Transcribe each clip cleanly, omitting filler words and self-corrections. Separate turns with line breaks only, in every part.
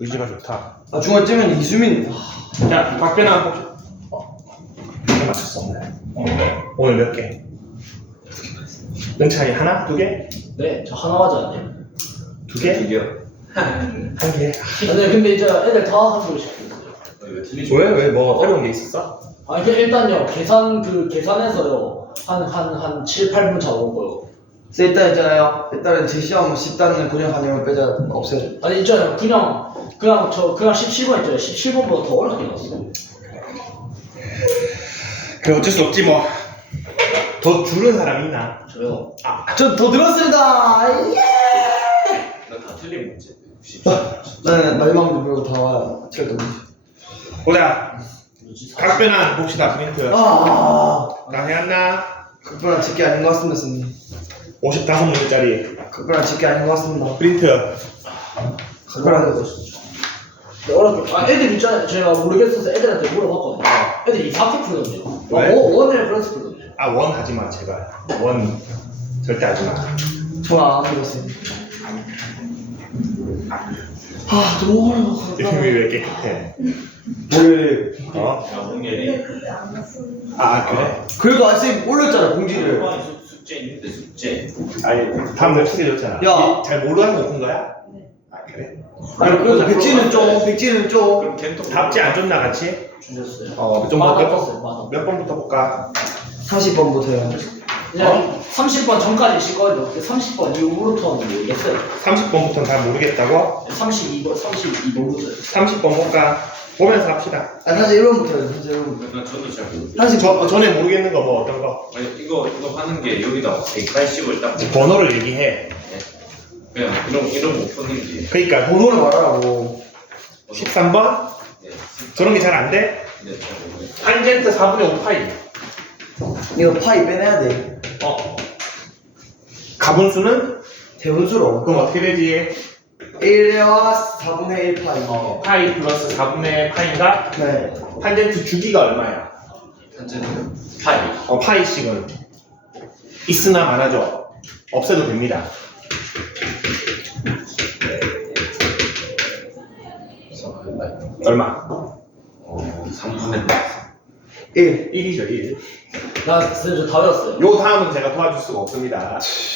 의지가 좋다.
아 중간쯤엔 이수민.
자, 박변아 혹시 맞췄어 오늘. 오늘 몇 개? 은찬이 하나? 두 개?
네, 저 하나 맞았네요.
두 개?
이겨.
한 개?
네, 근데 이제 애들 다 하고 싶었어요.
왜 뭐 어려운 게 있었어?
아니, 일단요, 계산해서요, 한 7, 8분 잡아먹어요.
일단 있잖아요. 일단은 제 시험 10단은 그냥 한명을 빼자 없애요.
아니, 있잖아요, 그냥 17번 있잖아요. 17번보다 더 어렵게 나왔어요.
그래 어쩔 수 없지 뭐. 더 줄은 사람 있나?
저요.
저 더 들었습니다. 예!
다 틀린 문제.
나는 마지막 문제 배우고 다 와요. 제가
보자. 각변아 봅시다 프린트. 나 해왔나?
그거랑 집게 아닌 것 같습니다, 선생님.
55문제짜리
그거랑 집게 아닌 것 같습니다.
프린트.
그거랑
어렵게. 애들 있잖아요. 제가 모르겠어서 애들한테 물어봤거든요. 애들이 이상하게 풀거든요.
왜?
원을 그래서 풀거든요.
아 원 하지마 제발. 원 절대 하지마.
저는 안 들었어요. 너무 어려워.
이름이 왜 깨끗해?
뭘?
어?
야, 홍예리.
아 그래?
그래도 선생님 올렸잖아 공지를.
숙제 있는데 숙제.
아니 다음 날 투게줬잖아.
야.
잘 모르는 거 본 거야? 아 그래?
아니 그래도 백지는 좀.
그럼 겐톡
답지 안 줬나 같이?
주셨어요.
좀
맞아,
몇,
떴어요. 맞아.
몇 번부터 볼까?
40번부터요.
그냥 30번 전까지 있거든요. 30번 이후부터는 모르겠어요.
30번부터는 잘 모르겠다고?
32번부터요.
30번 볼까? 보면서 합시다.
아 41번부터요. 41번부터.
나 저도 잘 모르겠어.
사실
전에 모르겠는 거 뭐 어떤 거?
아니 이거 하는 게 여기다 180을 딱
번호를 얘기해.
그냥 이런 못 푸는 게.
그러니까
번호를 말하라고.
13번?
네,
저런 게 잘 안 돼?
네, 잘 모르겠어.
탄젠트 4분의 5파이.
이거 파이 빼내야 돼.
가분수는?
대분수로.
그럼 어떻게 되지?
1와 4분의 1 파이.
파이 플러스 4분의 파이인가?
네.
탄젠트 주기가 얼마야?
탄젠트 파이.
파이씩은 있으나 많아져. 없애도 됩니다. 얼마?
3분의
1.
1이죠 1.
나 진짜 다 외웠어요.
요 다음은 제가 도와줄 수가 없습니다.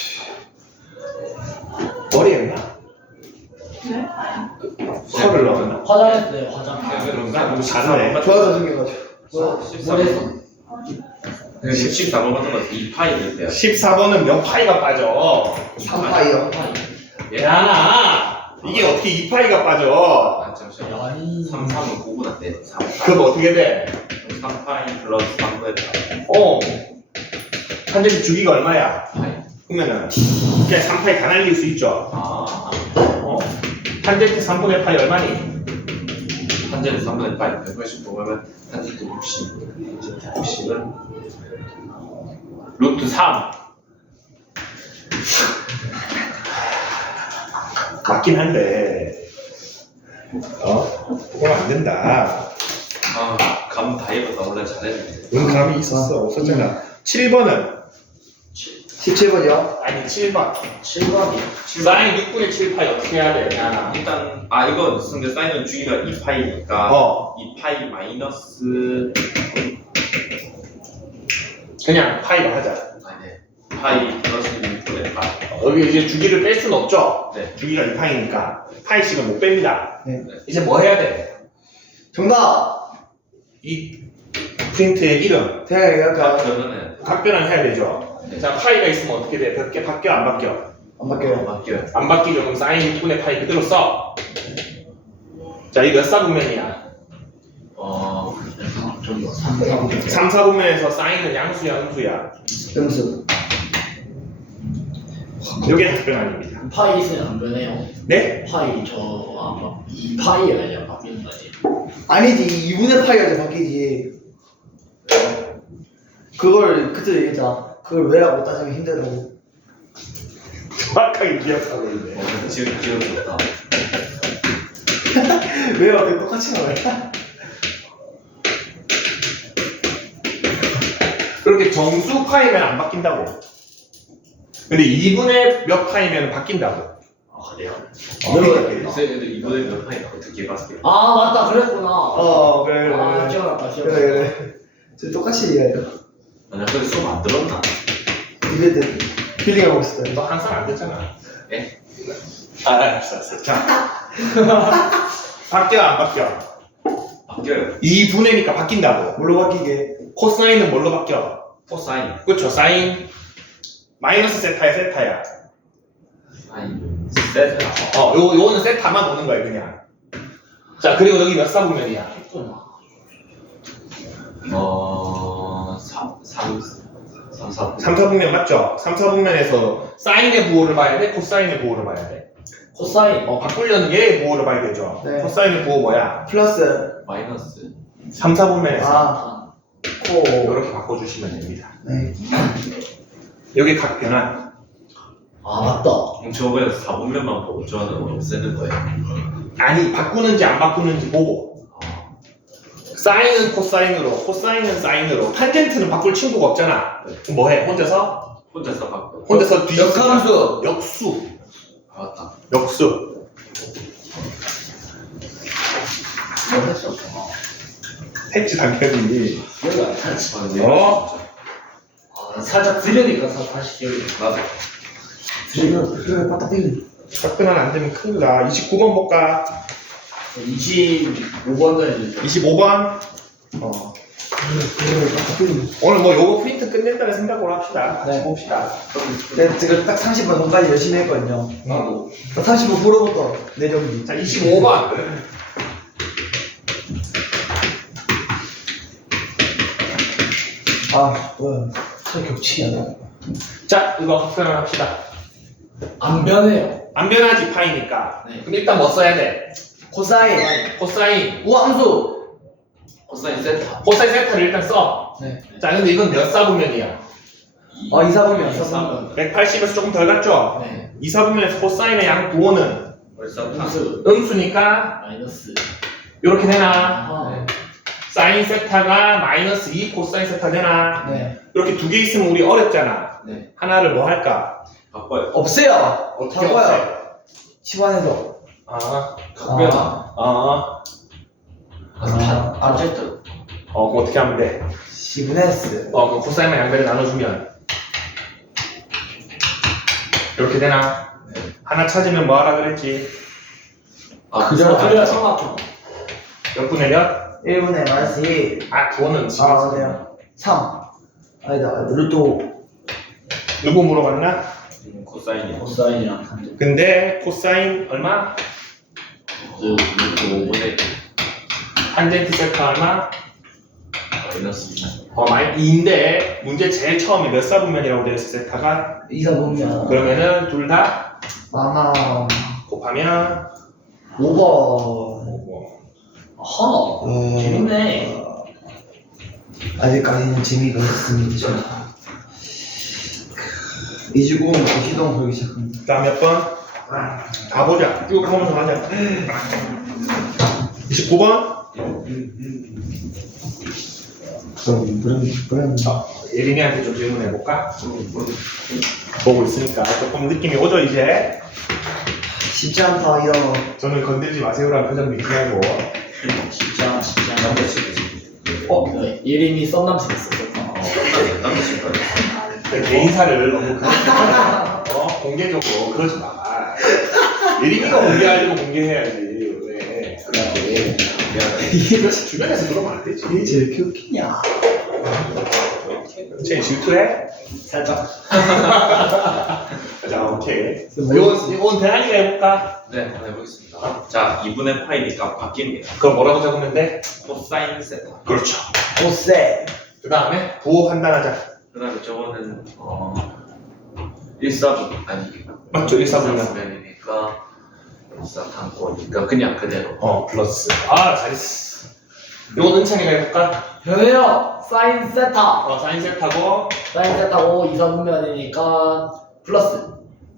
머리였나?
네?
컬을 넣었나?
화장했어요, 화장.
그런가? 너무 잘하네.
좋아서 생겨가지고.
14번. 14번 같은 거 2파이일 때야.
14번은 몇 파이가 빠져?
3파이요.
야 이게 어떻게 2파이가 빠져?
아, 잠시만.
야이.
3, 3은 구분한대. 3파이.
그럼 어떻게 돼?
3파이 플러스 3분의 8.
탄젠트 주기가 얼마야?
파이.
그러면은 그냥 3파이 다 날릴 수 있죠. 탄젠트 3분의 파이 얼마니?
탄젠트 3분의 8. 180 보면 탄젠트 60. 탄젠트 60은 루트 3.
맞긴 한데 그건 안 된다.
아, 감 다이버가 원래 잘했는데.
넌 감이 있었어. 없었잖아. 7번은
17번이요.
아니 7번
7번이.
사인 6분의 7파이 어떻게 해야 돼? 야.
일단 이거 근데 사인은 주기가 2파이니까 2파이 마이너스
그냥 파이로 하자.
아니 파이 플러스 6분의 8.
여기 이제 주기를 뺄 수는 없죠.
네.
주기가 2파이니까 파이씩은 못 뺍니다.
네.
이제 뭐 해야 돼?
정답.
이 프린트의 이름
대학 얘기할까?
그러면은
각변환 해야 되죠.
네.
자 파이가 있으면 어떻게 돼? 몇 개 바뀌어 안 바뀌어?
안 바뀌어요.
바뀌어요.
안 바뀌죠. 그럼 사인 6분의 파이 그대로 써. 자 이 몇 사분면이야?
저기요. 3, 4번.
3, 4분면에서 사인은 양수야 음수야?
음수.
이게 답변환입니다.
파이 있으면 안 변해요.
네?
파이 저 2파이가 아니라 바뀌는 거 아니에요?
아니지 2분의 파이가 바뀌지. 그걸 그때 얘기했잖아. 그걸 왜라고 따지면 힘들다고.
정확하게 기억하고 있네.
지금 기억이 없다.
왜 어떻게 똑같이 나와요?
그렇게 정수 파이면 안 바뀐다고. 근데 2분의 몇 파이면 바뀐다고.
그래요?
네.
쌤들 이번에 몇 판이나 어떻게 봤어요?
아 맞다 그랬구나.
그래
아
그래
기억났다
그래
기억났다.
그래 저 똑같이 얘기해요
나 그래 수업 안 들었나?
입에 때 필링하고 있어요
너 항상 안 됐잖아.
예?
알았어. 자. 바뀌어 안 바뀌어?
바뀌어요.
2분의니까 바뀐다고.
뭘로 바뀌게
코사인은 뭘로 바뀌어?
코사인.
그렇죠. 사인 마이너스 세타야 세타야.
아니 세타.
요거는 세타만 오는 거야 그냥. 자 그리고 여기 몇 사분면이야? 3사분면 맞죠? 3사분면에서 사인의 부호를 봐야 돼? 코사인의 부호를 봐야 돼?
코사인.
바꾸려는 얘의 부호를 봐야 되죠?
네.
코사인의 부호 뭐야?
플러스
마이너스.
3사분면에서
코
이렇게 바꿔주시면 됩니다.
네.
여기 각 변환.
아 맞다.
그럼 저번에 4분면만 보고 저는 없애는 거예요.
아니 바꾸는지 안 바꾸는지 보고 사인은 코사인으로 코사인은 사인으로 탄젠트는 바꿀 친구가 없잖아. 그럼 뭐해? 혼자서
혼자서
뒤집어.
역함수.
역수
아 맞다.
역수
뭐 했었구나.
했지 당연히.
기억이 안 나지.
아, 네.
아 살짝 들으니까 다시 기억이 나.
나도.
그래 바닥 빌리
접근은 안 되면 큰일 나. 29번 볼까?
25번 전에
25번.
그래 바닥 빌리
오늘 뭐 요거 프린트 끝낸다는 생각으로 합시다. 같이
네.
봅시다.
내가 지금 딱 30분 전까지 열심히 했거든요
나도.
35 보러부터 내정기
자 25번.
뭐야 잘 겹치냐
자 이거 확산을 합시다.
안 변해요.
안 변하지 파이니까.
네.
그럼 일단 뭐 써야 돼?
코사인
코사인.
우함수
코사인 세타.
코사인 세타를 일단 써.
네.
자 근데 이건 몇 사분면이야?
2사분면
180에서 조금 덜 갔죠?
네.
2사분면에서 코사인의 양 부호는
벌써
음수
음수니까
마이너스.
이렇게 되나?
아.
사인 세타가 마이너스 2 코사인 세타 되나?
네
이렇게 두 개 있으면 우리 어렵잖아.
네.
하나를 뭐 할까?
바꿔요.
없애요
어떻게
바꿔요.
없애?
치환해서
바꿔요.
어쨌든
그럼 어떻게 하면 돼?
시브네스
그럼 코사인만 양변에 나눠주면 이렇게 되나? 하나 찾으면 뭐 하라 그랬지?
그래야 삼각형.
몇 분의 몇?
1분의 마이너스 2
그거는 지금
맞네요 3 아니다 루트
누구 물어봤나?
코사인이요.
코사인이랑 탄젠트.
근데 코사인 얼마?
그 5분의
탄젠트 세타 얼마?
마이너스 2.
마이 2인데 문제 제일 처음에 몇 사분면이라고 되어 있어 세타가?
2사분면
그러면은 둘 다
마마
곱하면
5번
아하. 재밌네.
아직까지는 재미가 있습니다 이주공 시동 걸기 시작합니다
그 다음 몇 번? 다 보자 쭉 보면서 가자 29번?
그럼
예린이한테 좀 질문해볼까? 보고 있으니까 조금 느낌이 오죠 이제?
쉽지 않다 이런
저는 건들지 마세요라는 표정 느끼하고
진짜
남자친구.
네. 예림이 썸남친 있었어.
남자친구.
개인사를 너무 공개적으로 그러지 마. 예린이가 공개하려고 공개해야지 왜? 그래. 이게 주변에서 그러면 안 되지.
이게 제일 큐키냐
쟤 질투해?
살짝.
자 오케이. 이건 대한이가 해볼까?
네, 한번 해보겠습니다. 자, 2분의 파이니까 바뀝니다.
그럼 뭐라고 적으면 돼?
코사인 세타.
그렇죠.
오세
그 다음에 부호 판단하자.
그 다음에 저거는 1사분 아니
맞죠? 1사분면.
1사분면이니까 1사탄고니까 그냥 그대로.
플러스. 잘했어. 이건 은찬이가 해볼까?
변해요. 사인 세타.
사인 세타고
사인 세타고 2사분면이니까 플러스.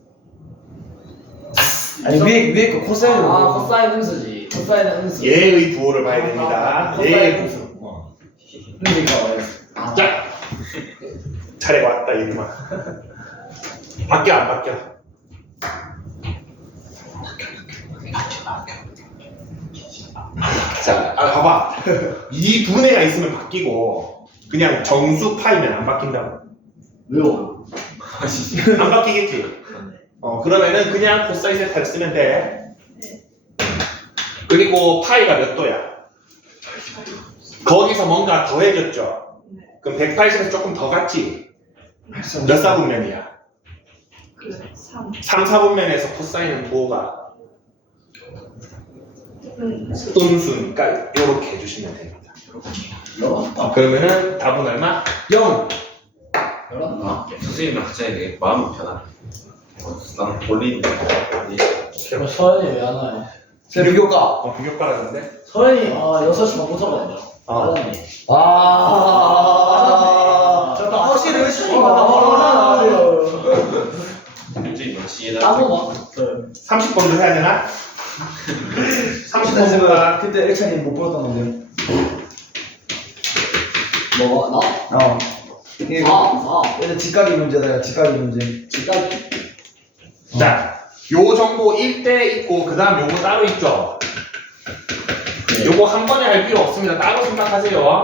아니 위에 거 코사인으로
코사인 음수지. 코사인은 음수.
얘의 부호를 봐야 됩니다. 얘의 부호.
그러니까 말했어.
자, 차례가 왔다 이놈아. 바뀌어 안 바뀌어? 자, 봐봐. 2분의가 있으면 바뀌고 그냥 정수 파이면 안 바뀐다고.
왜요?
안 바뀌겠지? 그러면은 그냥 코사인 세타를 쓰면 돼. 그리고 파이가 몇 도야? 거기서 뭔가 더해졌죠?
네.
그럼 180에서 조금 더 갔지? 몇 사분면이야?
그 3.
3, 4분면에서 코사인은 뭐가? 음수니까 이렇게 해주시면 됩니다.
열었다.
그러면은 답은 얼마?
0.
열었다.
선생님이랑 같이 하니까 되게 마음이 편하네. 나는 볼리는데.
그럼 서현이 왜 안 와요?
제 비교과.
비교과라는데?
서현이 6시 반 보자거든요.
아.
맞았네.
잠깐 확실히 열심히
굉장히 멋지긴
딴
하지.
거 봐.
30번도 해야 되나? 30번보다
그때 액션이 못 풀었던 건데.
뭐가? 나?
이게
4.
얘는 직각이 문제다. 직각이 문제.
집까지?
자, 요 정보 1대 있고 그 다음 요거 따로 있죠? 요거 한 번에 할 필요 없습니다. 따로 생각하세요.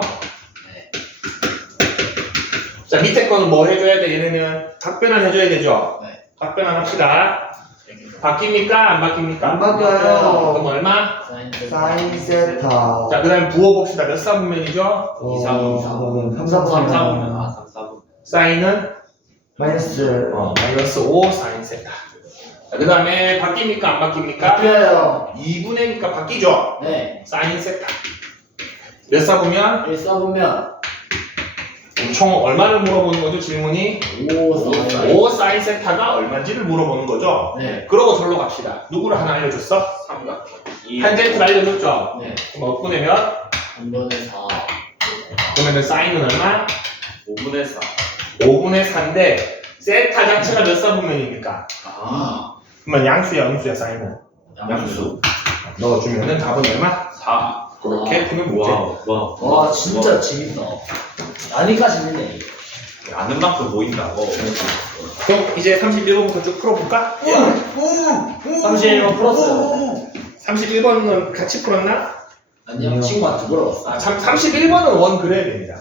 자, 밑에 거는 뭐 해줘야 돼? 얘네는 각변환 해줘야 되죠?
네.
각변환 합시다. 바뀝니까? 안 바뀝니까?
안 바뀌어요.
그럼 얼마?
사인 세타.
자, 그 다음에 부어봅시다. 몇 사분면이죠?
2, 3,
3,
3,
4분.
3, 4분.
사인은?
마이너스.
마이너스 5 사인 세타. 자, 그 다음에 바뀝니까? 안 바뀝니까?
바뀌어요.
2분의니까 바뀌죠?
네.
사인 세타. 몇 사분면?
1 써보면
총 얼마를 물어보는 거죠? 질문이?
5 4.
5 사인 세타가 얼마인지를 물어보는 거죠?
네.
그러고 절로 갑시다. 누구를 하나 알려줬어?
삼각.
탄젠트를 알려줬죠?
네.
그럼 몇 분의 몇?
3분의 4.
그러면 사인은 얼마?
5분의 4.
5분의 4인데 세타 자체가 몇 사분면입니까?
아.
그러면 양수야 음수야 사인은?
양수.
넣어주면은 답은 얼마?
4.
그렇게 푸는 문제.
와우.
와 진짜 재밌다. 아니까 재밌네.
아는 만큼 보인다고.
그럼 이제 31번부터 쭉 풀어볼까?
31번 풀었어요.
31번은 같이 풀었나?
아니요 친구한테 물어봤어.
31번은 원 그려야 됩니다.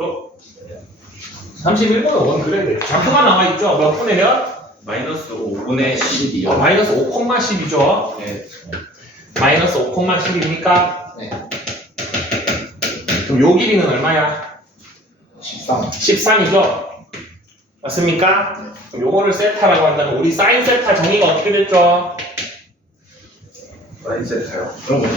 31번은 원 그려야 돼요. 좌표가 나와 있죠? 몇 분의 몇?
마이너스 5분의
12요.
마이너스 5,10이죠?
네.
마이너스 5,10입니까?
네.
그럼 요 길이는 얼마야?
13.
13이죠? 맞습니까? 그럼 요거를 세타라고 한다면 우리 사인 세타 정의가 어떻게 됐죠?
사인 세타요?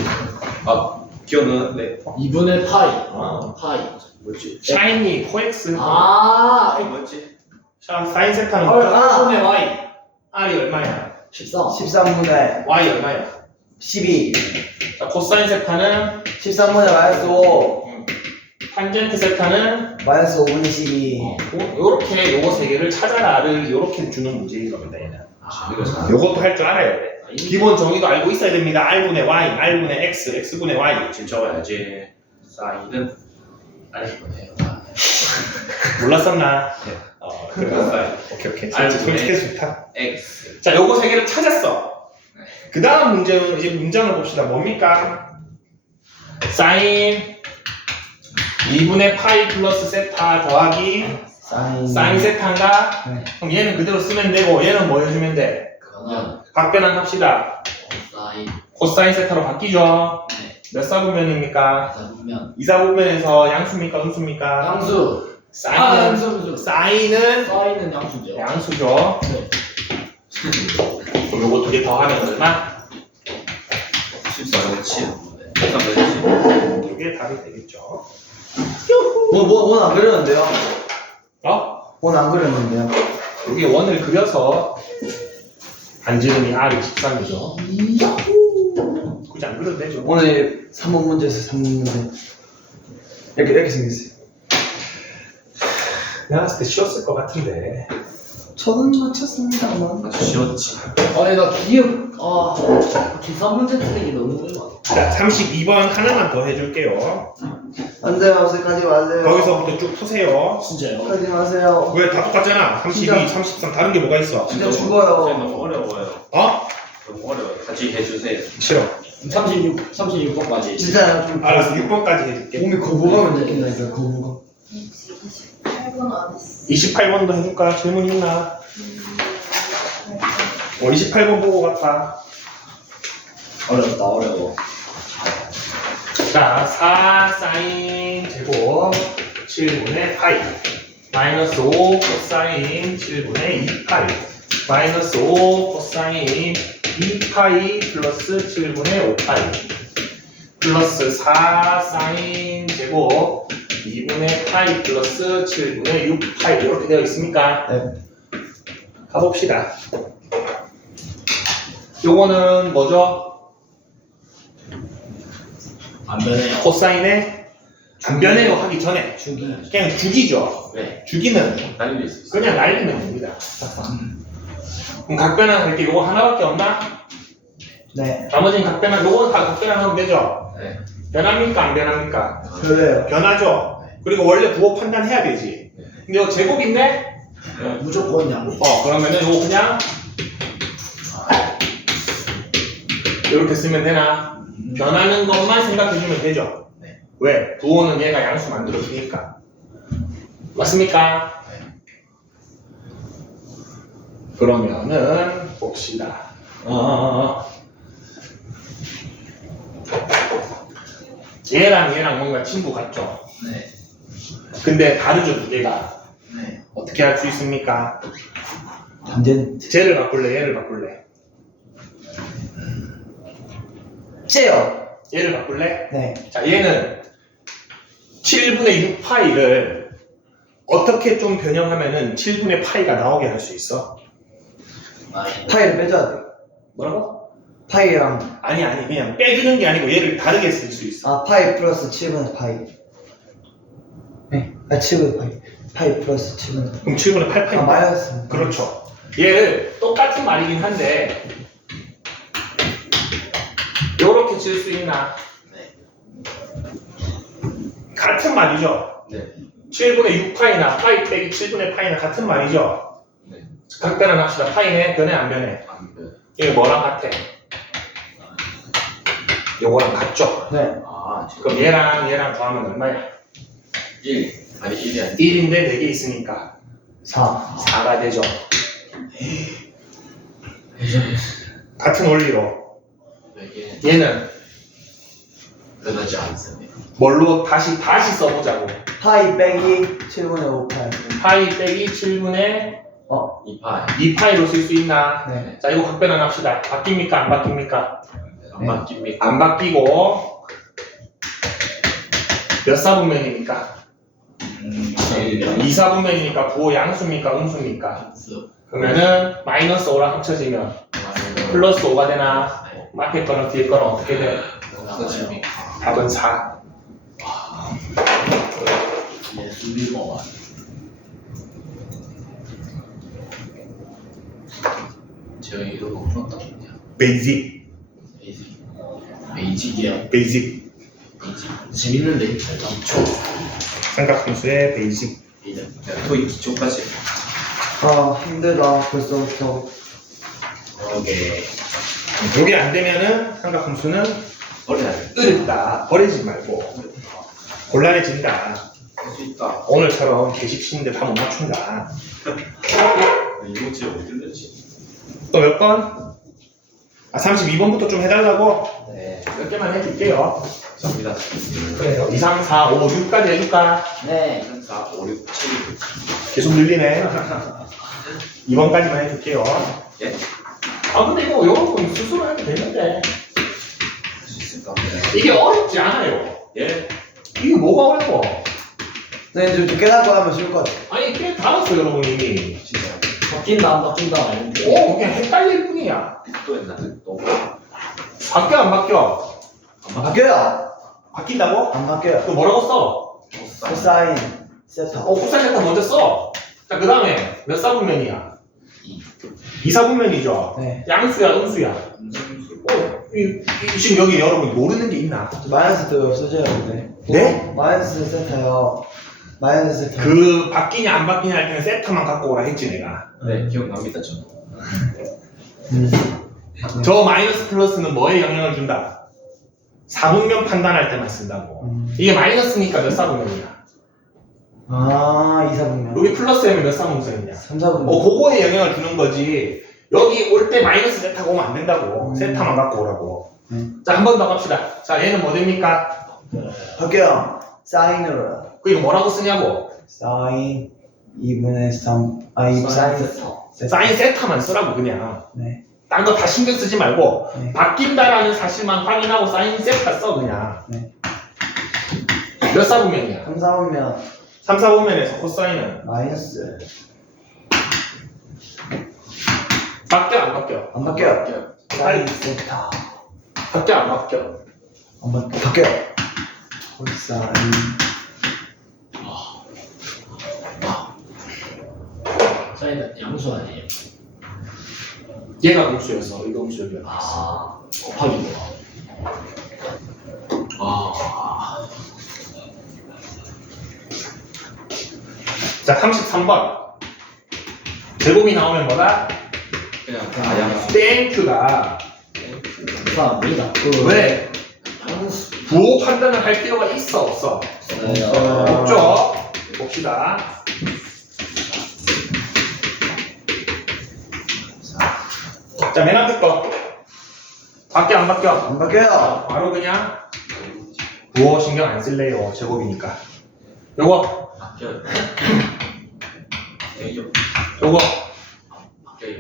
기억나는데.
2분의 파이.
어.
파이.
뭐지?
샤이니, 코엑스.
아.
뭐지?
자, 사인 세타는
2분의 y.
R이 얼마야?
13.
13분의
Y 얼마야?
12.
자, 코사인 세타는
13분의 마이너스 5.
탄젠트 세타는
마이너스 5분의 12.
요렇게 요거 세 개를 찾아라를 요렇게 주는 문제인 겁니다. 얘는.
이거 잘.
요것도 할 줄 알아야 돼. 기본 정의도 알고 있어야 됩니다. R분의 Y, R분의 X, X분의 Y.
지금 적어야지. 사인은
알겠네요.
몰랐었나?
네.
그래.
사인.
오케이.
R분의
솔직히 좋다.
X.
자, 요거 세 개를 찾았어. 그 다음 문제는 이제 문장을 봅시다. 뭡니까? 사인 2분의 파이 플러스 세타 더하기 사인 세타인가?
네.
그럼 얘는 그대로 쓰면 되고 얘는 뭐 해주면 돼?
그거는
각변환 합시다.
사인.
코사인 세타로 바뀌죠?
네.
몇 사분면입니까?
4분면
2사분면에서 양수입니까? 음수입니까?
양수.
사인은
양수.
사인은
사인은 양수죠.
양수죠.
네.
그럼 요거 두 개 더하면 얼마?
14분의 7. 13분의 7.
이게 답이 되겠죠.
원 안 그렸는데요?
어?
원 안 그렸는데요?
여기 원을 그려서 반지름이 R이 13이죠. 굳이 안 그려도 되죠.
오늘 3번 문제에서 3번 문제. 이렇게 생겼어요.
내가 봤을 때 쉬웠을 것 같은데.
저는 맞췄습니다만.
아주 쉬웠지.
아니 나 기억 기사 문제 틀리기 너무 어려워.
자, 32번 하나만 더 해줄게요.
안 돼요, 어색하지 마세요.
거기서부터 쭉 푸세요.
진짜요?
하지 마세요.
왜 다 똑같잖아. 32,
진짜.
33 다른 게 뭐가 있어?
진짜
선생님
죽어요.
너무 어려워요.
어?
너무 어려워. 같이 해주세요.
싫어.
36번까지.
진짜 좀
알았어. 6번까지 해줄게.
몸이 거부감을 느낀다니까 거부감.
28번 안 했어.
28번도 해줄까? 질문 있나? 28번 보고 갔다.
어렵다, 어려워.
자, 4 사인 제곱 7분의 파이 마이너스 5 코사인 7분의 2파이 마이너스 5 코사인 2파이 플러스 7분의 5파이 플러스 4 사인 제곱 2분의 파이 플러스 7분의 6파이 이렇게 되어 있습니까?
네.
가봅시다. 요거는 뭐죠?
안 변해요.
코사인의 안 변해요 하기 전에
주기.
그냥 주기죠.
네.
주기는
날릴 수 있어요.
그냥 날리면 됩니다. 그럼 각변환 할게 요거 하나밖에 없나?
네.
나머지는 각변환 요거는 다 각변환하면 되죠?
네.
변합니까 안 변합니까?
그래요.
변하죠. 그리고 원래 부호 판단해야 되지. 근데 요 제곱인데
무조건 양.
그러면은 요거 그냥 이렇게 쓰면 되나? 변하는 것만 생각해주면 되죠.
네.
왜? 부호는 얘가 양수 만들어주니까. 맞습니까? 그러면은 봅시다. 얘랑 뭔가 친구 같죠?
네.
근데 다르죠, 두 개가.
네.
어떻게 할 수 있습니까?
단전.
쟤를 바꿀래, 얘를 바꿀래?
째요.
얘를 바꿀래?
네.
자, 얘는 7분의 6파이를 어떻게 좀 변형하면은 7분의 파이가 나오게 할 수 있어?
파이를 빼줘야 돼.
뭐라고?
파이랑
아니, 그냥 빼주는 게 아니고 얘를 다르게 쓸 수 있어.
파이 플러스 7분의 파이. 네. 7분의 파이. 파이 플러스 7분의
그럼 7분의 8파이.
마이너스.
그렇죠. 얘를 똑같은 말이긴 한데 요렇게 칠 수 있나?
네.
같은 말이죠.
네.
7분의 6파이나 파이 빼기 7분의 파이나 같은 말이죠.
네.
각변환 합시다. 파이네 변해 안 변해?
안 돼.
이게 뭐랑 같아? 요거랑 같죠?
네.
아, 지금
그럼 얘랑 더하면 얼마야?
1. 아니 1이 아니
1인데 4개 있으니까
4.
4가 되죠. 같은 원리로
4개
얘는
변하지 않습니다.
뭘로 다시 써보자고.
파이 빼기 7분의 5파이.
파이 빼기 7분의
2파이
2파이로 쓸 수 있나?
네.
자, 이거 각변환 합시다. 바뀝니까? 안 바뀝니까?
안 바뀝니까?
안 바뀌고 몇 사분면입니까? 2사분면이니까 부호 양수입니까? 음수입니까? 그러면은 마이너스 5랑 합쳐지면 플러스 5가 되나? 앞에 거랑 뒤에 거는 어떻게 돼?
없어집니까?
답은 4.
예술이고.
제가 이런 거 풀었다 보냐.
베이직.
베이직이요.
베이직.
재밌는데 일단 초.
삼각함수의 베이직.
토익 기초까지.
힘들다 벌써부터.
그러게.
이게 안 되면은 삼각함수는
어려야 돼.
어렵다. 버리지 말고 곤란해진다.
할 수 있다.
오늘처럼 개식신인데 다 못 맞춘다.
이거 진짜 못 들렸지.
또 몇 번? 32번부터 좀 해달라고?
네.
몇 개만 해줄게요.
감사합니다.
그래요. 2, 3, 4, 5, 6까지 해줄까?
네.
3, 4, 5, 6, 7.
계속 늘리네. 2번까지만 해줄게요.
예?
근데 이거 이런 건 스스로 해도 되는데.
할 수 있을까?
이게 어렵지 않아요.
예?
이게 뭐가 어려워?
네, 좀 깨닫고 하면 쉬울 것 같아요.
아니, 꽤 달았어, 여러분 이미.
진짜.
바뀐다 안 바뀐다 아닌데.
그냥 헷갈릴 뿐이야.
또 했나? 또.
바뀌어, 안 바뀌어?
안 바뀌어요.
바뀐다고?
안 바뀌어요.
그 뭐라고 써?
코사인 세타.
코사인에서 먼저 써. 자, 그 다음에 몇 사분면이야? 2사분면이죠.
네.
양수야, 음수야. 지금 여기 여러분 모르는 게 있나?
마이너스 또 없어져요, 근데.
네?
마이너스 세타요. 마이너스 세타.
그 바뀌냐 안 바뀌냐 할 때는 세타만 갖고 오라 했지 내가.
네, 기억납니다, 저는.
저 마이너스 플러스는 뭐에 영향을 준다? 사분면 판단할 때만 쓴다고. 이게 마이너스니까 몇 사분면이야?
아, 2, 4분면.
여기 플러스면 몇 사분면이냐?
3, 4분면.
그거에 영향을 주는 거지. 여기 올 때 마이너스 세타가 오면 안 된다고. 세타만 갖고 오라고. 자, 한 번 더 갑시다. 자, 얘는 뭐 됩니까?
할게요. 사인으로요.
그 이거 뭐라고 쓰냐고?
사인 2분의 3. 아, 2 사인 세타.
사인 세타만 쓰라고 그냥.
네.
딴 거 다 신경 쓰지 말고
네.
바뀐다라는 사실만 확인하고 사인 세타 써 그냥.
네.
몇 사분면이야?
3, 4분면
3, 4분면에서 코사인은
마이너스.
바뀌어 안 바뀌어?
안 바뀌어요. 사인 세타.
바뀌어 안 바뀌어?
안 바뀌어요. 코사인.
사인은 양수 아니에요?
얘가 음수여서 이거 음수 여기가
아, 곱하기구나. 아,
자 33번 제곱이 나오면 뭐다?
그냥 다양
땡큐다.
감사합니다.
왜?
양수.
부호 판단을 할 필요가 있어 없어? 없죠? 봅시다. 자, 맨 앞에 거. 바뀌어, 안 바뀌어?
안 바뀌어요.
바로 그냥 부호 신경 안 쓸래요. 제곱이니까. 요거,
바뀌어요. 바뀌어요.
요거,
바뀌어요.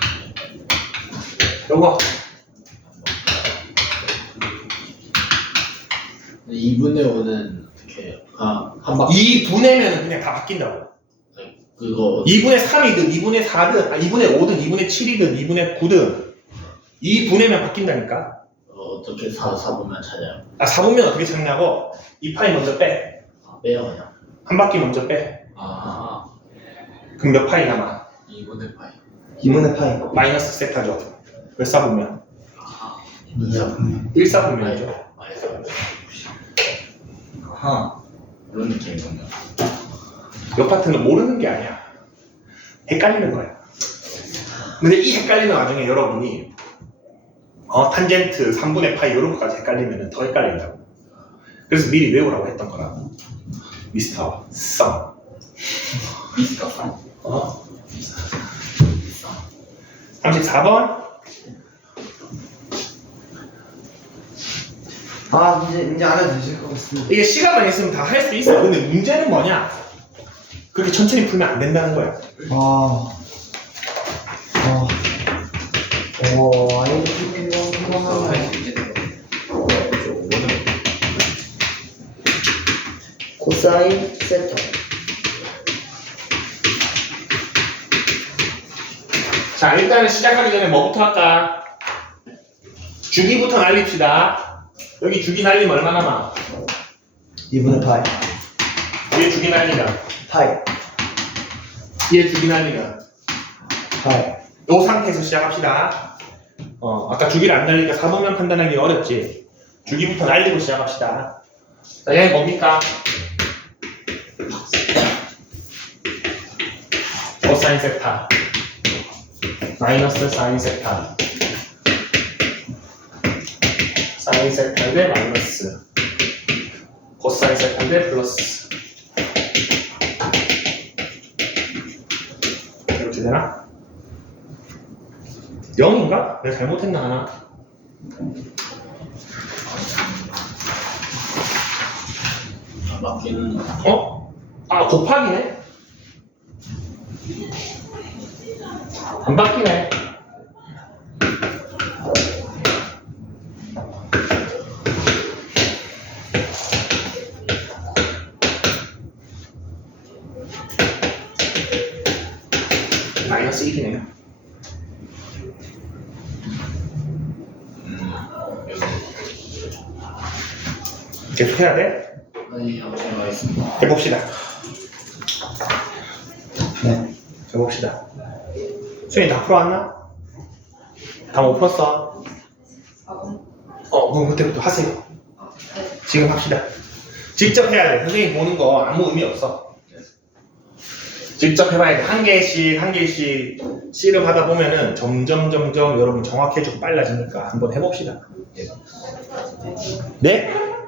요거.
2분의 5는 어떻게 해요? 아, 한 바퀴.
2분의면 그냥 다 바뀐다고.
그거
2분의 3이든, 2분의 4든, 2분의 5든, 2분의 7이든, 2분의 9든. 2분의면 바뀐다니까?
어떻게 4보면 찾아요?
아, 4분면 어떻게 찾냐고? 2파이 먼저 빼.
아, 빼요 그냥.
한 바퀴 먼저 빼.
아,
그럼 몇 파이 남아?
2분의 파이.
2분의 파이.
마이너스 세타죠. 몇 사분면?
2, 4분면.
1사분면이죠.
아하.
그런 느낌이군요.
이 파트는 모르는 게 아니야. 헷갈리는 거야. 근데 이 헷갈리는 와중에 여러분이 탄젠트 3분의 파이 이런 것까지 헷갈리면 더 헷갈린다고. 그래서 미리 외우라고 했던 거라고. 미스터 썸.
미스터 상.
34번.
아, 이제 안 해도 되실 것 같습니다.
이게 시간만 있으면 다 할 수 있어. 근데 문제는 뭐냐? 그렇게 천천히 풀면 안 된다는 거야.
아이고, 코사인 세타.
자, 일단은 시작하기 전에 뭐부터 할까? 주기부터 날립시다. 여기 주기 날리면 얼마 남아?
2분의 파이.
얘 주기 날리면.
파이.
얘 주기 날리면.
파이.
요 상태에서 시작합시다. 아까 주기를 안 날리니까 4분면 판단하기 어렵지. 주기부터 날리고 시작합시다. 자, 얘는 뭡니까? 코사인 세타. 마이너스 사인 세타. 사인 세타인데 마이너스. 코사인 세타인데 플러스. 이렇게 되나? 0인가? 내가 잘못했나 하나?
맞기는
아, 곱하기네? 안 바뀌네. 마이너스 1이네요. 계속 해야 돼?
아니 제가 있습니다.
해봅시다.
네.
해봅시다. 수현이 다 풀어왔나? 다 못 풀었어? 그럼 그때부터 하세요. 지금 합시다. 직접 해야 돼. 선생님 보는 거 아무 의미 없어. 직접 해봐야 돼. 한 개씩 씨름하다 보면은 점점 여러분 정확해지고 빨라지니까 한번 해봅시다. 네?